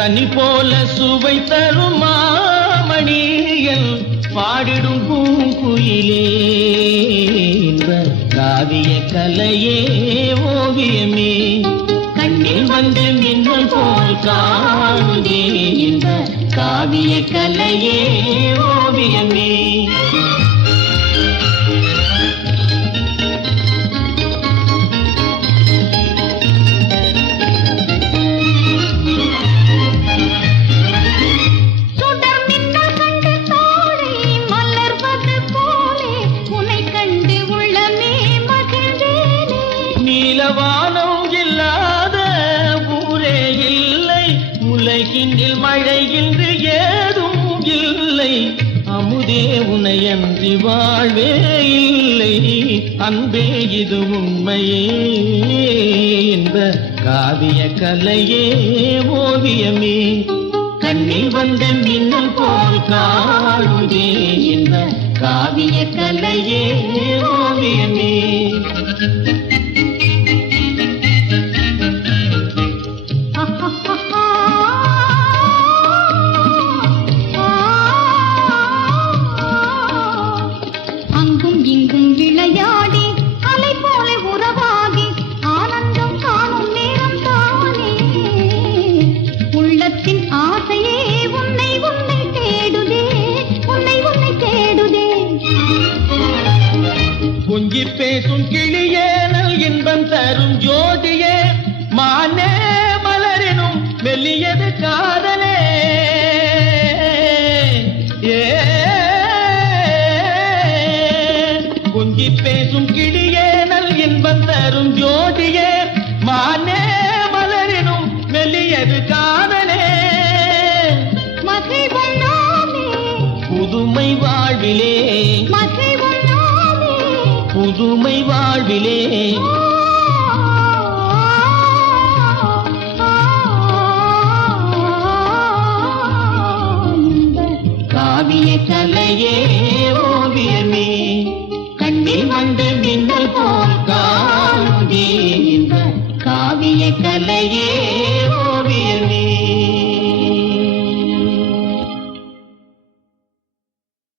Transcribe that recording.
கனி போல சுவை தரும் மாமணியன் பாடிடும் பூங்குயிலே காவிய கலையே ஓவியமே கண்ணில் வந்து மின்னல் போல் காணுதே இந்த காவிய கலையே ஓவியமே வானம் இல்லாத ஊரே இல்லை உலகினில் மழை இன்று ஏதும் இல்லை அமுதே உனையன்றி வாழ்வே இல்லை அன்பே இது உண்மையே இந்த காவிய கலையே ஓவியமே கண்ணில் வந்த மின்னல் போல் காணுதே இந்த காவிய கலையே ஓவியமே இங்கும் விளையாடி அலை போல உறவாகி ஆனந்தம் காணும் நேரம் தானே உள்ளத்தின் ஆசையே உன்னை உன்னை தேடுதே உன்னை உன்னை தேடுதே கொஞ்சி பேசும் கிளியேனல் இன்பம் தரும் ஜோதியே மானே மலரினும் மெல்லியது காதலே கொஞ்சி பேசும் கிளியேனல் இன்பம் தரும் ஜோதியே மானே மலரினும் மெல்லியது காதலே மகிழ்வண்ணாமே புதுமை வாழ்விலே மகிழ்வண்ணாமே புதுமை வாழ்விலே காவிய கலையே ஓவியமே கண்ணில் வந்து மின்னல் போல் காணுதே இந்த காவிய கலையே